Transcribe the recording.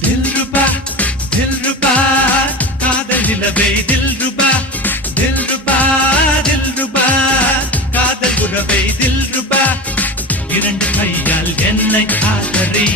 தில்ருபா தில்ருபா காதல் நிலவே தில்ருபா தில்ருபா தில்ருபா காதல் உறவை தில்ருபா இரண்டு கையால் என்னை ஆதரி